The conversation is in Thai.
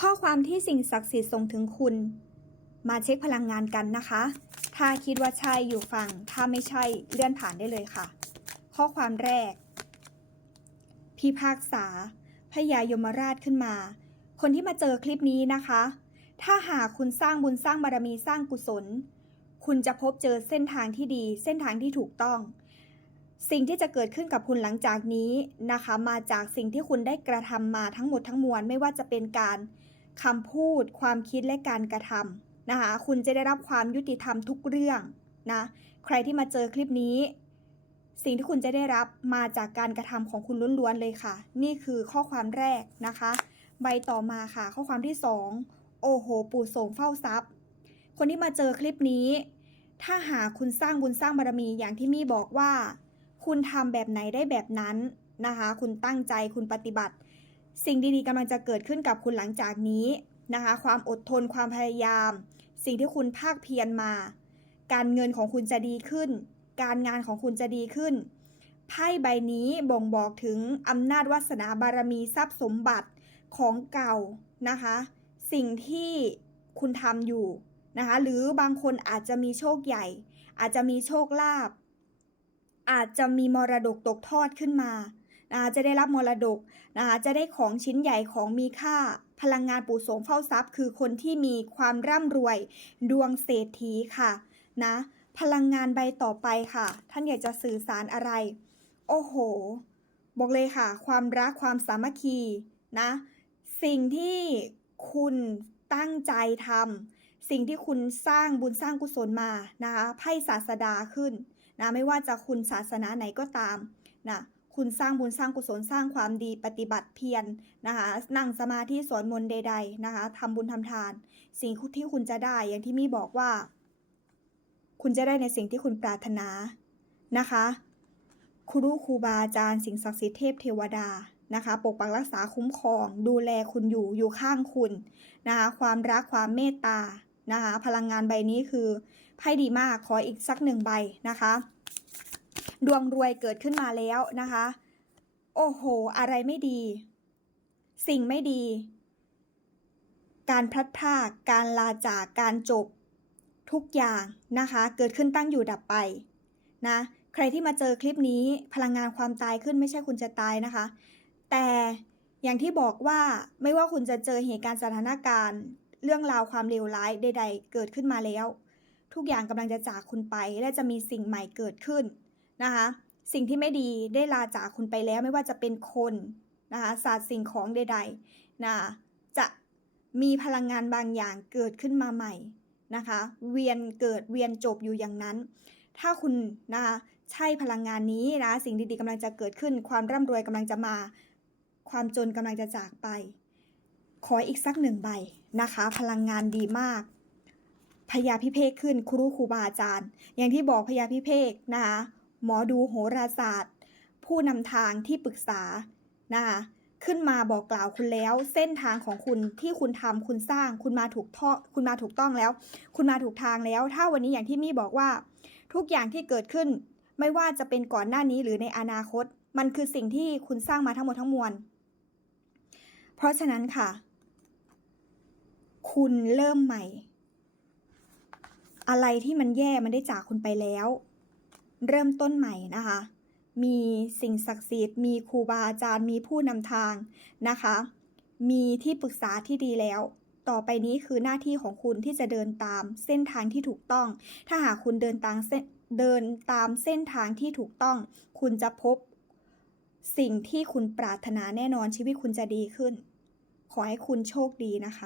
ข้อความที่สิ่งศักดิ์สิทธิ์ส่งถึงคุณ มาเช็คพลังงานกันนะคะ ถ้าคิดว่าใช่อยู่ฝั่ง ถ้าไม่ใช่เลื่อนผ่านได้เลยค่ะ ข้อความแรก พิพากษาพญายมราชขึ้นมา คนที่มาเจอคลิปนี้นะคะ ถ้าหากคุณสร้างบุญสร้างบารมีสร้างกุศล คุณจะพบเจอเส้นทางที่ดี เส้นทางที่ถูกต้อง สิ่งที่จะเกิดขึ้นกับคุณหลังจากนี้นะคะ มาจากสิ่งที่คุณได้กระทำมาทั้งหมดทั้งมวลไม่ว่าจะเป็นการ คำพูด ความคิดและการกระทำนะคะ คุณจะได้รับความยุติธรรมทุกเรื่องนะ ใครที่มาเจอคลิปนี้ สิ่งที่คุณจะได้รับมาจากการกระทำของคุณล้วนๆเลยค่ะ นี่คือข้อความแรกนะคะ ใบต่อมาค่ะ ข้อความที่สองโอ้โห ปู่โสมเฝ้าทรัพย์ คนที่มาเจอคลิปนี้ ถ้าหากคุณสร้างบุญสร้างบารมีอย่างที่มี่บอกว่า คุณทำแบบไหนได้แบบนั้นนะคะ คุณตั้งใจคุณปฏิบัติ สิ่งดีๆกำลังจะเกิดขึ้นกับคุณหลังจากนี้นะคะ ความอดทนความพยายาม สิ่งที่คุณภาคเพียรมา การเงินของคุณจะดีขึ้น การงานของคุณจะดีขึ้นไพ่ใบนี้บ่งบอกถึงอำนาจวาสนาบารมีทรัพย์สมบัติของเก่านะคะ สิ่งที่คุณทำอยู่นะคะ หรือบางคนอาจจะมีโชคใหญ่ อาจจะมีโชคลาภอาจจะมีมรดกตกทอดขึ้นมา นะคะจะได้รับมรดกนะคะจะได้ของชิ้นใหญ่ของมีค่า พลังงานปู่โสมเฝ้าทรัพย์ คือคนที่มีความร่ำรวยดวงเศรษฐีค่ะนะพลังงานใบต่อไปค่ะ ท่านอยากจะสื่อสารอะไร โอ้โห บอกเลยค่ะ ความรักความสามัคคีนะ สิ่งที่คุณตั้งใจทำสิ่งที่คุณสร้างบุญสร้างกุศลมานะคะไพ่ศาสดาขึ้นนะไม่ว่าจะคุณศาสนาไหนก็ตามนะ คุณสร้างบุญสร้างกุศลสร้างความดีปฏิบัติเพียรนะคะนั่งสมาธิสวดมนต์ใด ๆนะคะทำบุญทำทาน สิ่งที่คุณจะได้อย่างที่มี่บอกว่า คุณจะได้ในสิ่งที่คุณปรารถนานะคะครูครูบาอาจารย์สิ่งศักดิ์สิทธิ์เทพเทวดานะคะปกปักรักษาคุ้มครอง ดูแลคุณอยู่อยู่ข้างคุณนะคะความรักความเมตตานะคะพลังงานใบนี้คือไพ่ดีมากขออีกสักหนึ่งใบนะคะ ดวงรวยเกิดขึ้นมาแล้วนะคะ โอ้โห อะไรไม่ดี สิ่งไม่ดี การพลัดพรากการลาจาก การจบ ทุกอย่างนะคะ เกิดขึ้นตั้งอยู่ดับไปนะ ใครที่มาเจอคลิปนี้พลังงานความตายขึ้นไม่ใช่คุณจะตายนะคะ แต่อย่างที่บอกว่าไม่ว่าคุณจะเจอเหตุการณ์สถานการณ์ เรื่องราวความเลวร้ายใด ๆ เกิดขึ้นมาแล้ว ทุกอย่างกำลังจะจากคุณไปและจะมีสิ่งใหม่เกิดขึ้น นะคะ สิ่งที่ไม่ดีได้ลาจากคุณไปแล้วไม่ว่าจะเป็นคนนะคะศาสตร์สิ่งของใดๆนะจะมีพลังงานบางอย่างเกิดขึ้นมาใหม่นะคะ เวียนเกิดเวียนจบอยู่อย่างนั้น ถ้าคุณนะคะใช่พลังงานนี้นะสิ่งดีๆกำลังจะเกิดขึ้น ความร่ำรวยกำลังจะมา ความจนกำลังจะจากไป ขออีกสักหนึ่งใบนะคะ พลังงานดีมากพยาพิเภกขึ้นครูครูบาอาจารย์ อย่างที่บอกพยาพิเภกนะคะ หมอดูโหราศาสตร์ ผู้นำทางที่ปรึกษานะคะขึ้นมาบอกกล่าวคุณแล้ว เส้นทางของคุณที่คุณทำคุณสร้าง คุณมาถูกท่อคุณมาถูกต้องแล้ว คุณมาถูกทางแล้ว ถ้าวันนี้อย่างที่มี่บอกว่า ทุกอย่างที่เกิดขึ้น ไม่ว่าจะเป็นก่อนหน้านี้หรือในอนาคต มันคือสิ่งที่คุณสร้างมาทั้งหมดทั้งมวล เพราะฉะนั้นค่ะ คุณเริ่มใหม่ อะไรที่มันแย่มันได้จากคุณไปแล้ว เริ่มต้นใหม่นะคะ มีสิ่งศักดิ์สิทธิ์ มีครูบาอาจารย์ มีผู้นำทางนะคะ มีที่ปรึกษาที่ดีแล้ว ต่อไปนี้คือหน้าที่ของคุณที่จะเดินตามเส้นทางที่ถูกต้อง ถ้าหากคุณเดินตามเส้นเดินตามเส้นทางที่ถูกต้อง คุณจะพบสิ่งที่คุณปรารถนาแน่นอนชีวิตคุณจะดีขึ้น ขอให้คุณโชคดีนะคะ